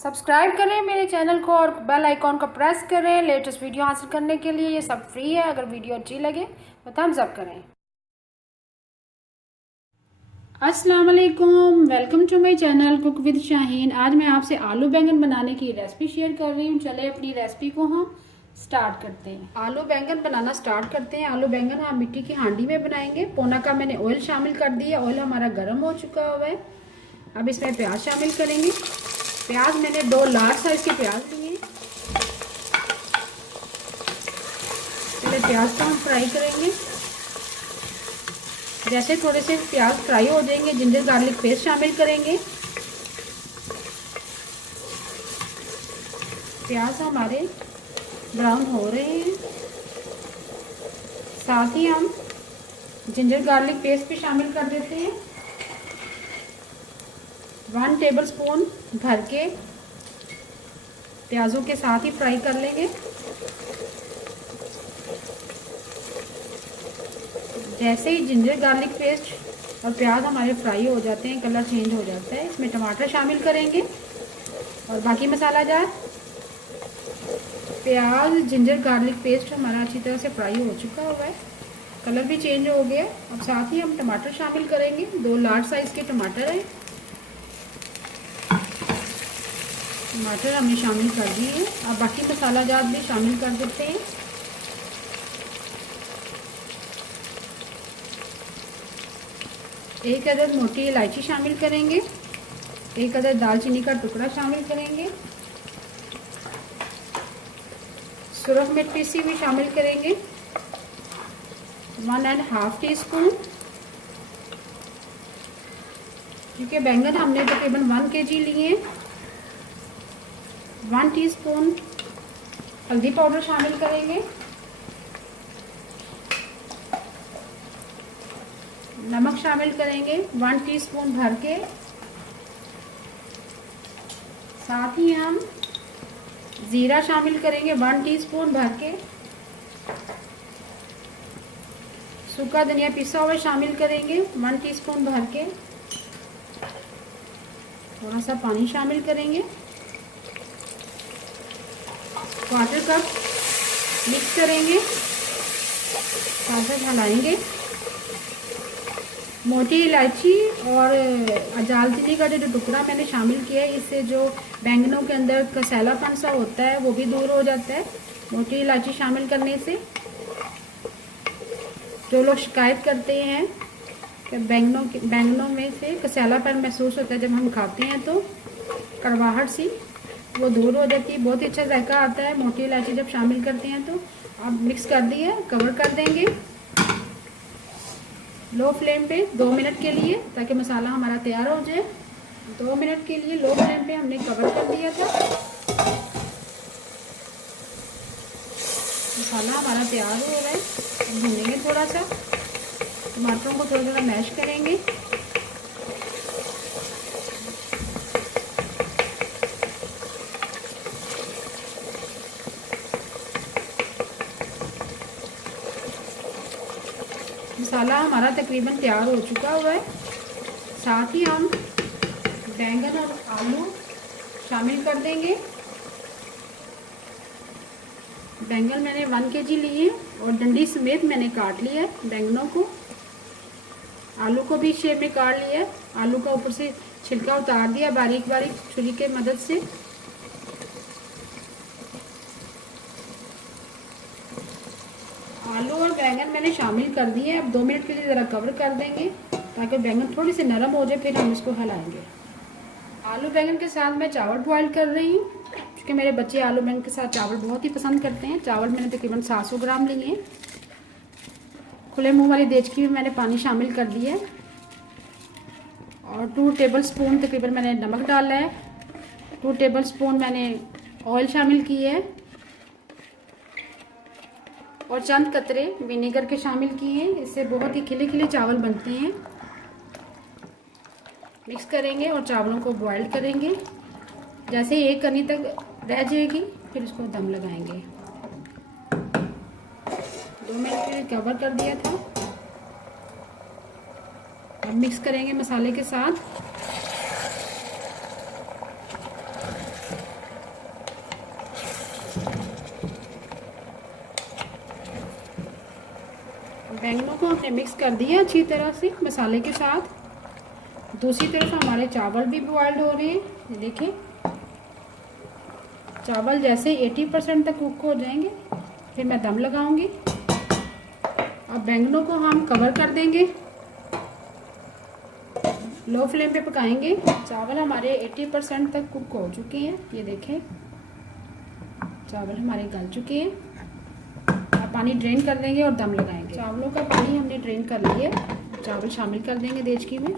Subscribe करें मेरे channel को और बेल आइकॉन को प्रेस करें लेटेस्ट वीडियो हासिल करने के लिए। ये सब फ्री है। अगर वीडियो अच्छी लगे तो थम्स अप करें। अस्सलाम वालेकुम, welcome to my channel cook with Shaheen. आज मैं आपसे आलू बैंगन बनाने की रेसिपी शेयर कर रही हूँ। चले अपनी रेसिपी को हम स्टार्ट करते हैं। आलू बैंगन बनाना स्टार्ट करते हैं। आलू बैंगन हम मिट्टी की हांडी में बनाएंगे। पौना का मैंने ऑयल शामिल कर दिया। ऑयल हमारा गर्म हो चुका हुआ है। अब इसमें प्याज शामिल करेंगे। प्याज मैंने 2 लार्ज साइज के प्याज लिए। पहले प्याज को हम फ्राई करेंगे। जैसे थोड़े से प्याज फ्राई हो जाएंगे, जिंजर गार्लिक पेस्ट शामिल करेंगे। प्याज हमारे ब्राउन हो रहे हैं। साथ ही हम जिंजर गार्लिक पेस्ट भी शामिल कर देते हैं। 1 टेबलस्पून भर के प्याजों के साथ ही फ्राई कर लेंगे। जैसे ही जिंजर गार्लिक पेस्ट और प्याज हमारे फ्राई हो जाते हैं, कलर चेंज हो जाता है, इसमें टमाटर शामिल करेंगे और बाकी मसाला जार। प्याज जिंजर गार्लिक पेस्ट हमारा अच्छी तरह से फ्राई हो चुका हुआ है, कलर भी चेंज हो गया। अब साथ ही हम टमाटर शामिल करेंगे। 2 लार्ज साइज के टमाटर हैं। टमाटर हमने शामिल कर दिए। अब बाकी मसाला जात भी शामिल कर देते हैं। एक अदद मोटी इलायची शामिल करेंगे। 1 अदद दालचीनी का टुकड़ा शामिल करेंगे। सुरख मिर्च पीसी भी शामिल करेंगे। 1.5 टीस्पून। क्योंकि बैंगन हमने तकरीबन 1 kg लिए। 1 टीस्पून हल्दी पाउडर शामिल करेंगे। नमक शामिल करेंगे 1 टीस्पून भर के। साथ ही हम जीरा शामिल करेंगे 1 टीस्पून भर के। सूखा धनिया पिसा हुआ शामिल करेंगे 1 टीस्पून भर के। थोड़ा सा पानी शामिल करेंगे। 1/4 कप मिक्स करेंगे, साथ हलाएंगे। मोटी इलायची और दालचीनी का जो टुकड़ा मैंने शामिल किया है, इससे जो बैंगनों के अंदर कसैलापन सा होता है वो भी दूर हो जाता है मोटी इलायची शामिल करने से। जो लोग शिकायत करते हैं कि बैंगनों में से कसैलापन महसूस होता है जब हम खाते हैं तो कड़वाहट सी, वो दूर हो जाती है। बहुत ही अच्छा जायका आता है मोटी इलायची जब शामिल करते हैं तो। अब मिक्स कर दिए, कवर कर देंगे लो फ्लेम पे 2 मिनट के लिए, ताकि मसाला हमारा तैयार हो जाए। 2 मिनट के लिए लो फ्लेम पे हमने कवर कर दिया था। मसाला हमारा तैयार हो रहा है। भूनेंगे थोड़ा सा, टमाटरों को थोड़ा थोड़ा मैश करेंगे। मसाला हमारा तकरीबन तैयार हो चुका हुआ है। साथ ही हम बैंगन और आलू शामिल कर देंगे। बैंगन मैंने 1 kg लिए और डंडी समेत मैंने काट लिया है बैंगनों को। आलू को भी शेप में काट लिया। आलू का ऊपर से छिलका उतार दिया बारीक बारीक छुरी के मदद से। आलू और बैंगन मैंने शामिल कर दिए। अब 2 मिनट के लिए ज़रा कवर कर देंगे ताकि बैंगन थोड़ी सी नरम हो जाए, फिर हम इसको हिलाएंगे। आलू बैंगन के साथ मैं चावल बॉईल कर रही हूँ, क्योंकि मेरे बच्चे आलू बैंगन के साथ चावल बहुत ही पसंद करते हैं। चावल मैंने तकरीबन 700 ग्राम लिए हैं। खुले मुंह वाली देचकी में मैंने पानी शामिल कर दिया है और 2 टेबलस्पून तकरीबन मैंने नमक डाला है। 2 टेबलस्पून मैंने ऑयल शामिल किए है और चंद कतरे विनेगर के शामिल किए हैं। इससे बहुत ही खिले खिले चावल बनते हैं। मिक्स करेंगे और चावलों को बॉईल करेंगे। जैसे 1 कनी तक रह जाएगी फिर इसको दम लगाएंगे। 2 मिनट के लिए कवर कर दिया था। अब मिक्स करेंगे मसाले के साथ। बैंगनों को हमने मिक्स कर दिया अच्छी तरह से मसाले के साथ। दूसरी तरफ हमारे चावल भी बॉइल्ड हो रहे हैं। ये देखें, चावल जैसे 80% तक कुक हो जाएंगे फिर मैं दम लगाऊंगी। अब बैंगनों को हम कवर कर देंगे, लो फ्लेम पे पकाएंगे। चावल हमारे 80% तक कुक हो चुके हैं। ये देखें, चावल हमारे गल चुके हैं। अब पानी ड्रेन कर देंगे और दम लगाएंगे। चावलों का पानी हमने ड्रेन कर लिया, चावल शामिल कर देंगे देचकी में।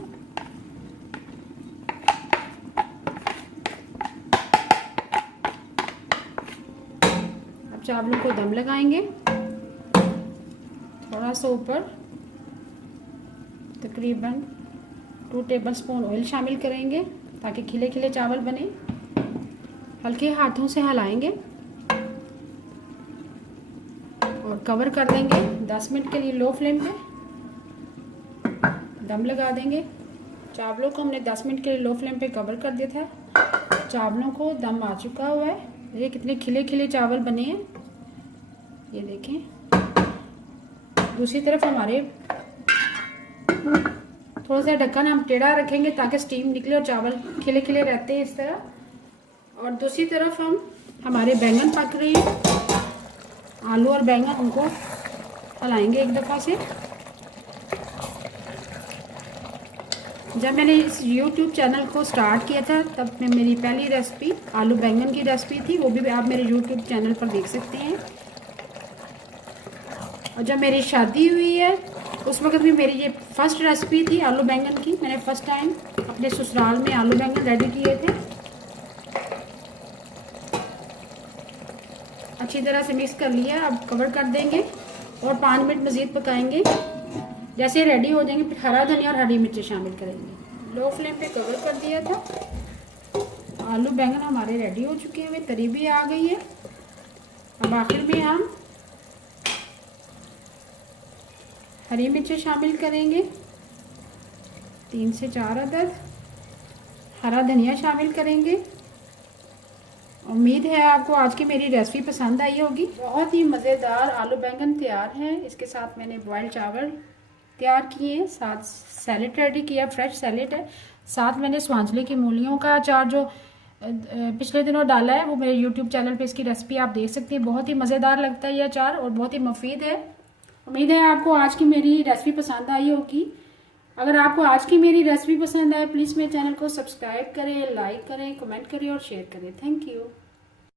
अब चावलों को दम लगाएंगे, थोड़ा सा ऊपर तकरीबन 2 टेबलस्पून ऑयल शामिल करेंगे ताकि खिले खिले चावल बने। हल्के हाथों से हिलाएंगे और कवर कर देंगे 10 मिनट के लिए लो फ्लेम पे। दम लगा देंगे। चावलों को हमने 10 मिनट के लिए लो फ्लेम पे कवर कर दिया था। चावलों को दम आ चुका हुआ है। ये कितने खिले खिले चावल बने हैं, ये देखें। दूसरी तरफ हमारे थोड़ा सा ढक्कन हम टेढ़ा रखेंगे ताकि स्टीम निकले और चावल खिले खिले रहते हैं इस तरह। और दूसरी तरफ हमारे बैंगन पक रहे हैं, आलू और बैंगन, उनको हलाएंगे एक दफ़ा से। जब मैंने इस YouTube चैनल को स्टार्ट किया था तब में मेरी पहली रेसिपी आलू बैंगन की रेसिपी थी, वो भी आप मेरे YouTube चैनल पर देख सकते हैं। और जब मेरी शादी हुई है उस वक्त भी मेरी ये फर्स्ट रेसिपी थी आलू बैंगन की। मैंने फर्स्ट टाइम अपने ससुराल में आलू बैंगन रेडी किए थे। अच्छी तरह से मिक्स कर लिया। अब कवर कर देंगे और 5 मिनट मज़ीद पकाएंगे। जैसे रेडी हो जाएंगे फिर हरा धनिया और हरी मिर्ची शामिल करेंगे। लो फ्लेम पे कवर कर दिया था। आलू बैंगन हमारे रेडी हो चुके हैं, तरी भी आ गई है। अब आखिर में हम हरी मिर्ची शामिल करेंगे, 3 से 4 अदद। हरा धनिया शामिल करेंगे। उम्मीद है आपको आज की मेरी रेसिपी पसंद आई होगी। बहुत ही मज़ेदार आलू बैंगन तैयार है। इसके साथ मैंने बॉइल्ड चावल तैयार किए, साथ सैलेड रेडी किया, फ्रेश सैलेड है। साथ मैंने स्वांजले की मूलियों का अचार जो पिछले दिनों डाला है, वो मेरे YouTube चैनल पे इसकी रेसिपी आप देख सकते हैं। बहुत ही मज़ेदार लगता है ये अचार और बहुत ही मुफीद है। उम्मीद है आपको आज की मेरी रेसिपी पसंद आई होगी। अगर आपको आज की मेरी रेसिपी पसंद आए प्लीज़ मेरे चैनल को सब्सक्राइब करें, लाइक करें, कमेंट करें और शेयर करें। Thank you.